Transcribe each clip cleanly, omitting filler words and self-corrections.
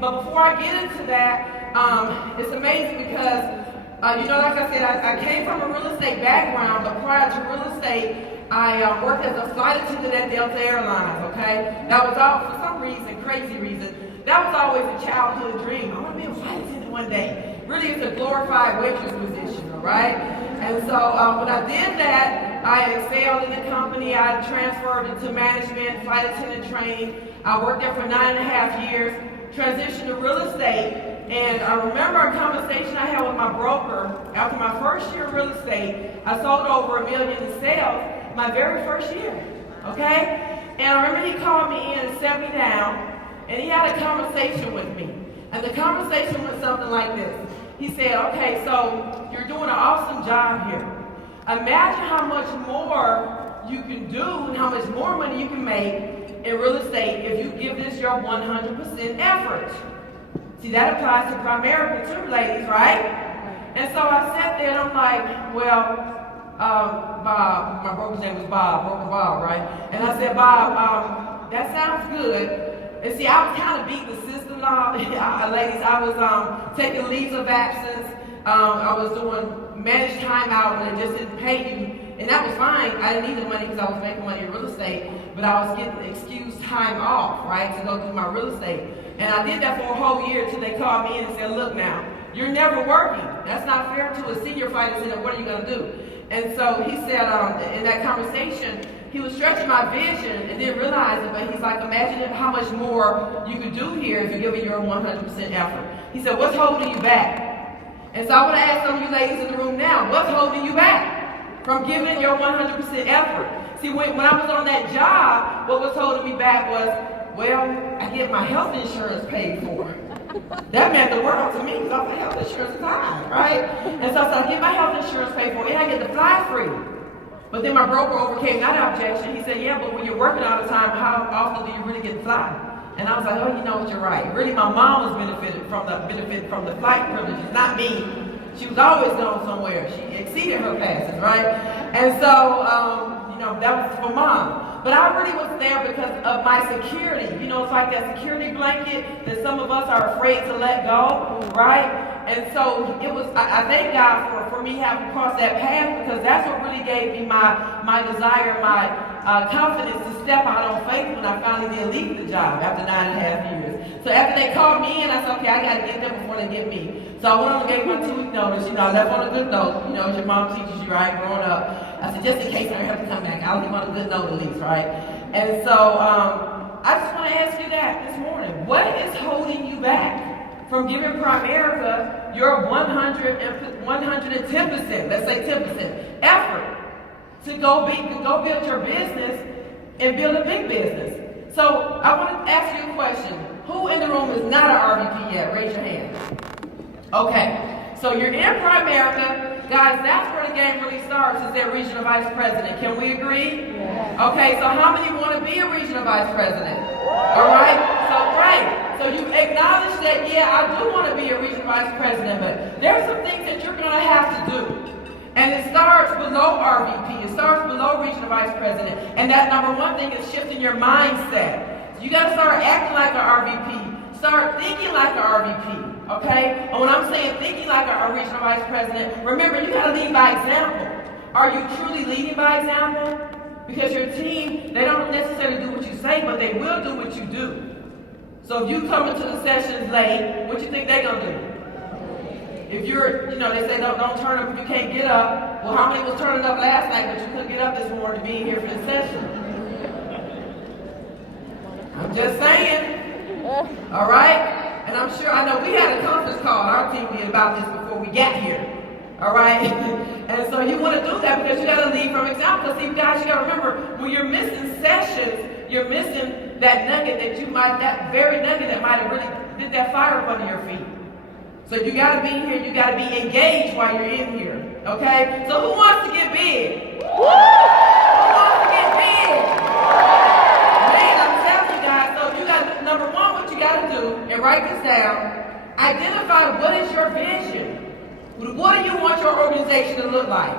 But before I get into that, it's amazing because, like I said, I came from a real estate background, but prior to real estate, I worked as a flight attendant at Delta Airlines, okay? That was all, for some reason, crazy reason, that was always a childhood dream. I want to be a flight attendant one day. Really, it's a glorified waitress position, all right? And so when I did that, I excelled in the company. I transferred into management, flight attendant training. I worked there for 9.5 years, transitioned to real estate. And I remember a conversation I had with my broker after my first year of real estate. I sold over $1 million in sales my very first year, okay? And I remember he called me in and sat me down, and he had a conversation with me. And the conversation was something like this. He said, okay, so you're doing an awesome job here. Imagine how much more you can do and how much more money you can make in real estate if you give this your 100% effort. See, that applies to Primerica too, ladies, right? And so I sat there and I'm like, well, Bob, my broker's name was Bob, broker Bob, right? And I said, Bob, that sounds good. And see, I was kind of beating the system now. Ladies, I was taking leaves of absence. I was doing managed time out when it just didn't pay you. And that was fine. I didn't need the money because I was making money in real estate, but I was getting excused time off, right, to go do my real estate. And I did that for a whole year until they called me in and said, look now, you're never working. That's not fair to a senior flight attendant. What are you going to do? And so he said, in that conversation, he was stretching my vision and didn't realize it, but he's like, imagine how much more you could do here if you're giving your 100% effort. He said, what's holding you back? And so I want to ask some of you ladies in the room now, what's holding you back from giving your 100% effort? See, when I was on that job, what was holding me back was, well, I get my health insurance paid for. That meant the world to me because my health insurance is high, right? And so I get my health insurance paid for, and I get to fly free. But then my broker overcame that objection. He said, yeah, but when you're working all the time, how often do you really get to fly? And I was like, oh, you know what, you're right. Really, my mom was benefited from the flight privileges, not me. She was always going somewhere. She exceeded her passes, right? And so, that was for mom. But I really was there because of my security. It's like that security blanket that some of us are afraid to let go, right? And so it was, I thank God for me having crossed that path because that's what really gave me my desire, my confidence to step out on faith when I finally did leave the job after 9.5 years. So after they called me in, I said, okay, I got to get them before they get me. So I went on and gave my 2-week notice. I left on a good note. As your mom teaches you, right, growing up. I said, just in case I have to come back, I'll leave on a good note at least, right? And so I just want to ask you that this morning. What is holding you back from giving Primerica your 110%, let's say 10% effort to go build your business and build a big business? So I want to ask you a question. Who in the room is not an RVP yet? Raise your hand. Okay, so you're in Primerica. Guys, that's where the game really starts, is that regional vice president. Can we agree? Yeah. Okay, so how many want to be a regional vice president? All right, so great. So you acknowledge that, yeah, I do want to be a regional vice president, but there are some things that you're going to have to do. And it starts below RVP. It starts below regional vice president. And that number one thing is shifting your mindset. So you got to start acting like an RVP. Start thinking like an RVP. Okay? And when I'm saying thinking like a regional vice president, remember, you got to lead by example. Are you truly leading by example? Because your team, they don't necessarily do what you say, but they will do what you do. So if you come into the sessions late, what you think they're going to do? If you're, they say don't turn up if you can't get up. Well, how many was turning up last night, but you couldn't get up this morning to be here for the session? I'm just saying. All right? And I'm sure, I know we had a conference call, our team did, about this before we got here. All right? And so you want to do that because you got to lead from example. See, guys, you got to remember, when you're missing sessions, you're missing that nugget that very nugget that might have really lit that fire up under your feet. So you got to be here, you got to be engaged while you're in here. Okay? So who wants to get big? Who wants to get big? Number one, what you got to do, and write this down, identify what is your vision. What do you want your organization to look like?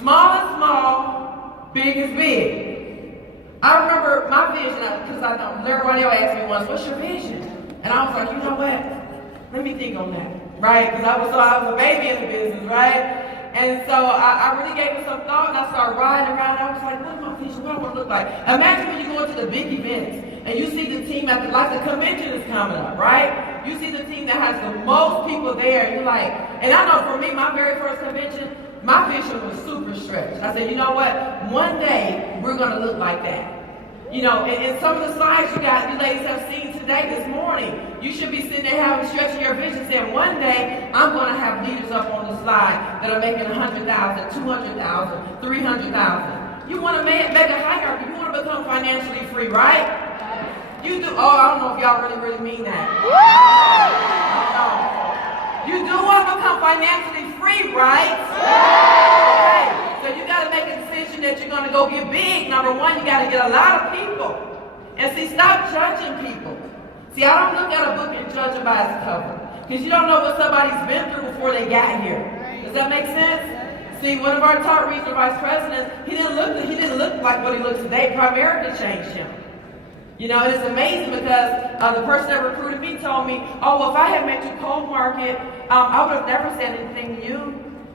Small is small, big is big. I remember my vision, because everybody else asked me once, what's your vision? And I was like, you know what? Let me think on that, right? Because I was a baby in the business, right? And so I really gave it some thought, and I started riding around. I was like, what am I teaching? What do I want to look like? Imagine when you go into the big events, and you see the team at the convention is coming up, right? You see the team that has the most people there, and you're like, and I know for me, my very first convention, my vision was super stretched. I said, you know what? One day, we're going to look like that. You know, and some of the slides you ladies have seen today, this morning, you should be sitting there having stretching your vision, saying, one day, I'm going to have leaders up on the slide that are making 100,000, 200,000, 300,000. You want to make a hierarchy. You want to become financially free, right? You do. Oh, I don't know if y'all really mean that. You do want to become financially free, right? Okay. So you got to make a decision that you're going to go get big. Number one, you got to get a lot of people. And see, stop judging people. See, I don't look at a book and judge it by its cover. Because you don't know what somebody's been through before they got here. Does that make sense? See, one of our top regional vice presidents, he didn't look like what he looks today. Primerica changed him. You know, and it's amazing because the person that recruited me told me, oh, well, if I had met you cold market, I would have never said anything to you.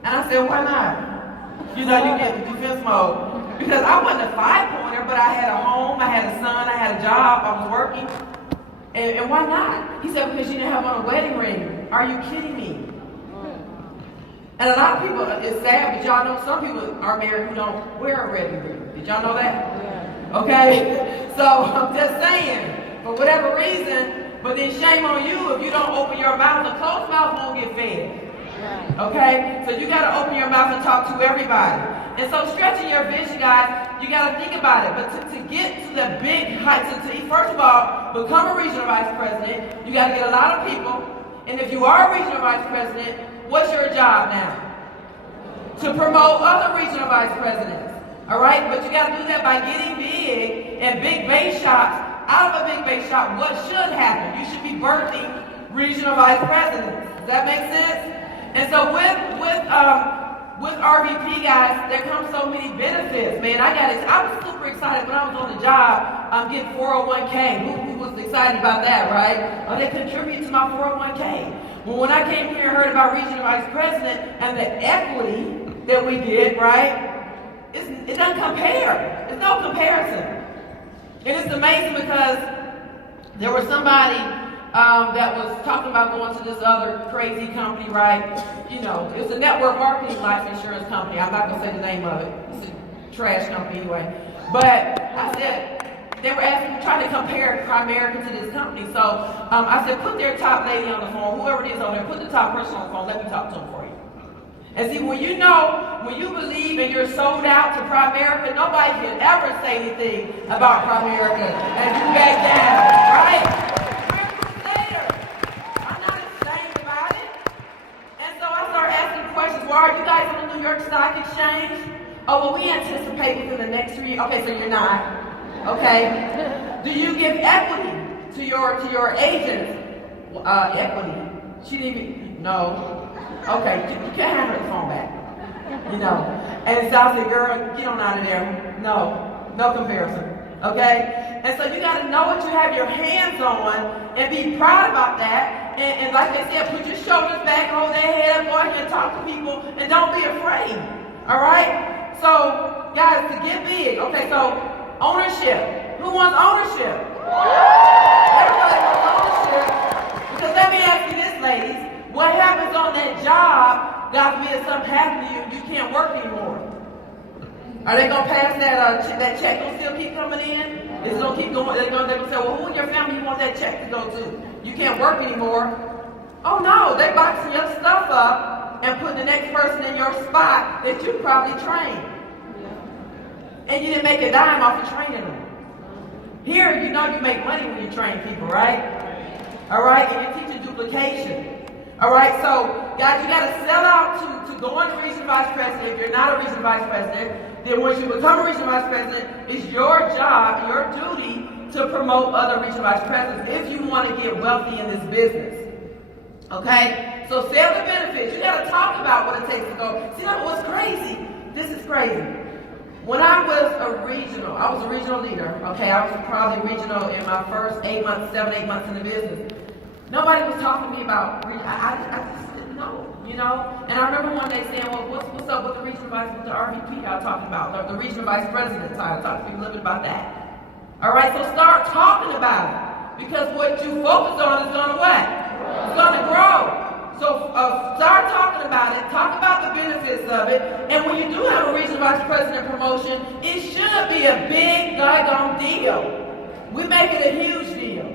And I said, why not? You know, you get in defense mode. Because I wasn't a five-pointer, but I had a home, I had a son, I had a job, I was working. And why not? He said, because you didn't have on a wedding ring. Are you kidding me? And a lot of people, it's sad, but y'all know some people are married who don't wear a wedding ring. Did y'all know that? Yeah. Okay? So I'm just saying, for whatever reason, but then shame on you if you don't open your mouth. A closed mouth won't get fed. Okay? So you got to open your mouth and talk to everybody. And so stretching your vision, guys, you got to think about it. But to get to the big heights, first of all, become a regional vice president, you got to get a lot of people. And if you are a regional vice president, what's your job now? To promote other regional vice presidents. All right? But you got to do that by getting big and big base shops. Out of a big base shop, what should happen? You should be birthing regional vice presidents. Does that make sense? And so with RVP, guys, there comes so many benefits, man. I was super excited when I was on the job getting 401k. Who was excited about that, right? Oh, they contribute to my 401k. Well, when I came here and heard about regional vice president and the equity that we get, right, it doesn't compare. There's no comparison. And it's amazing because there was somebody that was talking about going to this other crazy company, right? You know, it's a network marketing life insurance company. I'm not going to say the name of it. It's a trash company anyway. But I said, they were trying to compare Primerica to this company. So I said, put their top lady on the phone, whoever it is on there, put the top person on the phone, let me talk to them for you. And see, when you believe and you're sold out to Primerica, nobody can ever say anything about Primerica and you back down, right? Are you guys on the New York Stock Exchange? Oh, well, we anticipate within the next 3 years. Okay, so you're not. Okay. Do you give equity to your agents? Equity. She didn't even, no. Okay, you can't hand her the phone back. You know. And so I said, girl, get on out of there. No comparison. Okay? And so you got to know what you have your hands on and be proud about that. And like I said, put your shoulders back, hold that head up, go ahead and talk to people, and don't be afraid. All right? So, guys, to get big. Okay, so ownership. Who wants ownership? Everybody wants ownership. Because let me ask you this, ladies. What happens on that job, God forbid something happens to you, you can't work anymore? Are they going to pass that check going to still keep coming in? It's going to keep going. They're going to say, well, who in your family you want that check to go to? You can't work anymore. Oh, no. They're boxing your stuff up and putting the next person in your spot that you probably trained. And you didn't make a dime off of training them. Here, you know you make money when you train people, right? All right? And you're teaching duplication. All right? So, guys, you got to sell out to go on regional vice president. If you're not a regional vice president, then once you become a regional vice president, it's your job, your duty to promote other regional vice presidents if you want to get wealthy in this business. Okay? So sell the benefits. You got to talk about what it takes to go. See, what's crazy? This is crazy. When I was a regional leader. Okay, I was probably regional in my first 7, 8 months in the business. Nobody was talking to me about I just didn't know, you know. And I remember one day saying, well, what's up with the regional vice, with the RVP y'all talking about, the regional vice president title? Talk to me a little bit about that. All right, so start talking about it, because what you focus on is going to what? It's going to grow. So start talking about it, talk about the benefits of it, and when you do have a regional vice president promotion, it should be a big doggone deal. We make it a huge deal.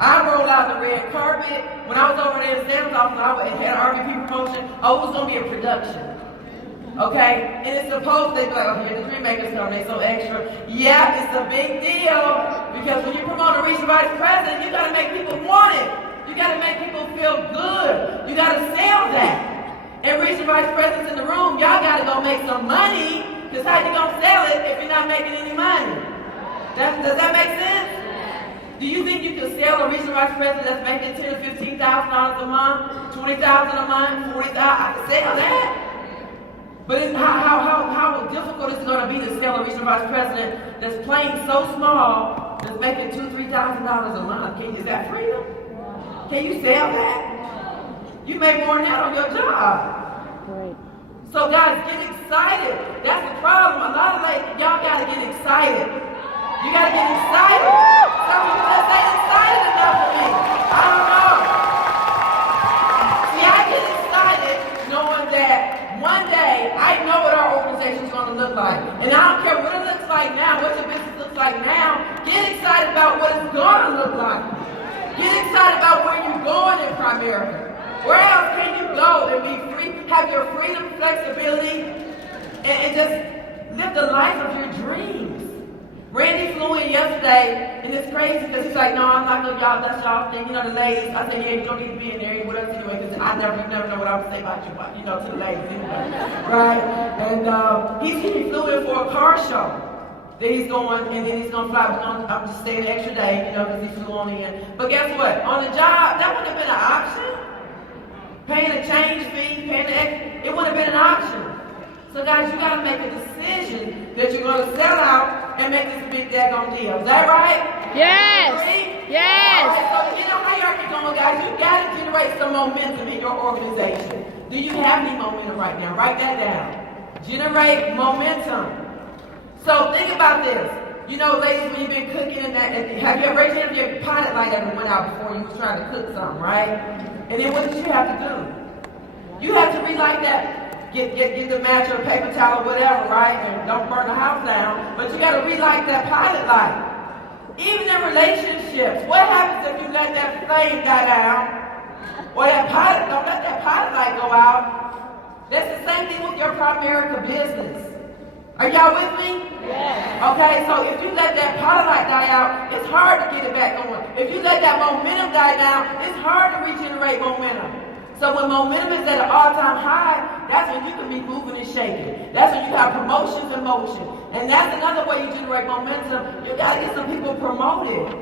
I rolled out the red carpet. When I was over there in Sam's office, I had an RVP promotion. Oh, it was going to be a production. Okay? And it's supposed to be like, oh, here the dream makers come, they so extra. Yeah, it's a big deal, because when you promote a regional vice president, you got to make people want it. You got to make people feel good. You got to sell that. And regional vice presidents in the room, y'all got to go make some money, because how you going to sell it if you're not making any money? Does that make sense? Do you think you can sell a regional vice president that's making $10,000 to $15,000 a month, $20,000 a month, $40,000? I can sell that. But how difficult is it going to be to sell a regional vice president that's playing so small, that's making $2,000 to $3,000 a month? Is that freedom? Can you sell that? You make more than that on your job. Right. So guys, get excited. That's the problem. A lot of y'all got to get excited. You got to get excited. Some people just ain't excited enough for me. I don't know. See, I get excited knowing that one day I know what our organization is going to look like. And I don't care what it looks like now, what your business looks like now. Get excited about what it's going to look like. Get excited about where you're going in Primerica. Where else can you go and be free, have your freedom, flexibility, and just live the life of your dreams? Randy flew in yesterday, and it's crazy because he's like, no, I'm not going to, y'all, that's y'all thing, you know, the ladies. I said, yeah, you don't need to be in there with us anyway, because you never know what I would say about you, but, you know, to the ladies anyway, right? And he flew in for a car show. Then he's going, and then he's going to fly. I'm just staying an extra day, you know, because he flew on in. But guess what? On the job, that wouldn't have been an option. Paying a change fee, paying the extra, it wouldn't have been an option. So guys, you got to make a decision that you're going to sell out and make this a big daggone deal. Is that right? Yes. Agree? Yes. All right, so you know how you're going, guys. You got to generate some momentum in your organization. Do you have any momentum right now? Write that down. Generate momentum. So think about this. You know, ladies, when you've been cooking and that, have you ever raised your hand if your pilot light ever went out before you was trying to cook something, right? And then what did you have to do? You have to relight that. Get the match or paper towel or whatever, right? And don't burn the house down. But you got to relight that pilot light. Even in relationships, what happens if you let that flame die down? Or don't let that pilot light go out. That's the same thing with your Primerica business. Are y'all with me? Yes. Okay, so if you let that pilot light die out, it's hard to get it back going. If you let that momentum die down, it's hard to regenerate momentum. So when momentum is at an all-time high, that's when you can be moving and shaking. That's when you have promotions in motion. And that's another way you generate momentum. You got to get some people promoted.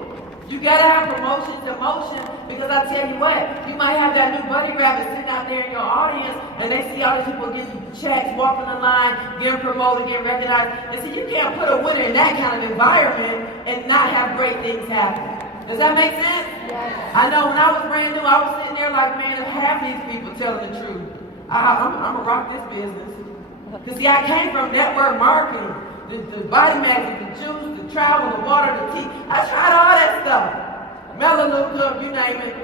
You got to have promotions in motion, because I tell you what, you might have that new bunny rabbit sitting out there in your audience, and they see all these people getting checks, walking the line, getting promoted, getting recognized. And see, you can't put a winner in that kind of environment and not have great things happen. Does that make sense? Yes. I know when I was brand new, I was sitting there like, man, if half these people telling the truth, I'm going to rock this business. Because see, I came from network marketing, the body magic, the juice, the travel, the water, the tea. I tried all that stuff. Melaleuca, you name it.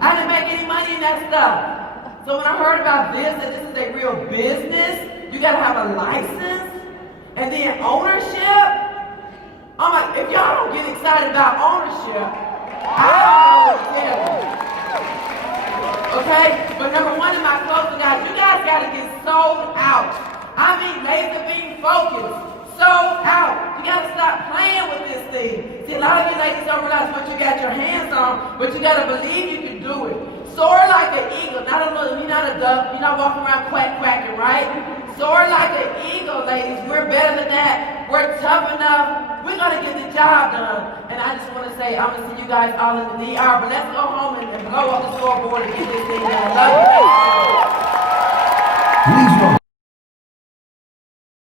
I didn't make any money in that stuff. So when I heard about this, that this is a real business, you got to have a license, and then ownership. I'm like, if y'all don't get excited about ownership, I don't know what to tell you. Okay? But number one in my closing, guys, you guys got to get sold out. I mean, laser beam focused. Sold out. You got to stop playing with this thing. See, a lot of you ladies don't realize what you got your hands on, but you got to believe you can do it. Soar like an eagle. You're not a duck. You're not walking around quacking, right? Soar like an eagle, ladies. We're better than that. We're tough enough. We're going to get the job done. And I just want to say, I'm going to see you guys all in the DR, but let's go home and blow up the scoreboard and get this thing done. Love you. Please welcome